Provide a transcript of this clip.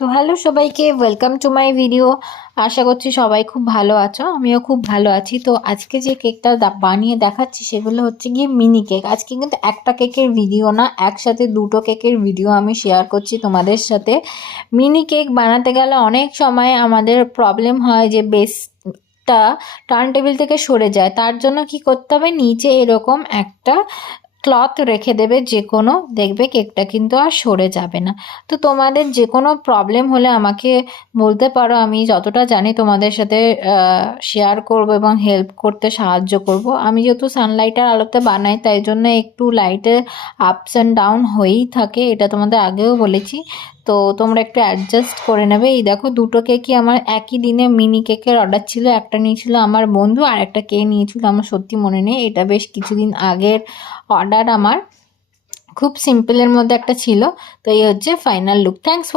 তো হ্যালো সবাইকে, welcome to my video. আশা করছি সবাই খুব ভালো আছো, আমিও খুব ভালো আছি। তো আজকে যে কেকটা বানিয়ে দেখাচ্ছি সেগুলো হচ্ছে গিয়ে মিনি কেক। আজকে কিন্তু একটা কেকের ভিডিও না, একসাথে দুটো কেকের ভিডিও আমি শেয়ার করছি তোমাদের সাথে। মিনি কেক বানাতে গেলে অনেক সময় আমাদের প্রবলেম হয় যে বেসটা টার্ন টেবিল থেকে সরে যায়। তার জন্য কি করতে হবে, নিচে এরকম একটা ক্লথ রেখে দেবে, যে কোনো দেখবে কেকটা কিন্তু আর সরে যাবে না। তো তোমাদের যে কোনো প্রবলেম হলে আমাকে বলতে পারো, আমি যতটা জানি তোমাদের সাথে শেয়ার করব এবং হেল্প করতে সাহায্য করব। আমি যেহেতু সানলাইটের আলোতে বানাই, তাই জন্য একটু লাইটের আপস অ্যান্ড ডাউন হয়েই থাকে, এটা তোমাদের আগেও বলেছি। তো তোমরা একটু অ্যাডজাস্ট করে নেবে। এই দেখো, দুটো কেকই আমার একই দিনে মিনি কেকের অর্ডার ছিল। একটা নিয়েছিল আমার বন্ধু, আর একটা কে নিয়েছিল আমার সত্যি মনে নেই। এটা বেশ কিছুদিন আগের অর্ডার আমার, খুব সিম্পলের মধ্যে একটা ছিল। তো এই হচ্ছে ফাইনাল লুক। থ্যাংকস।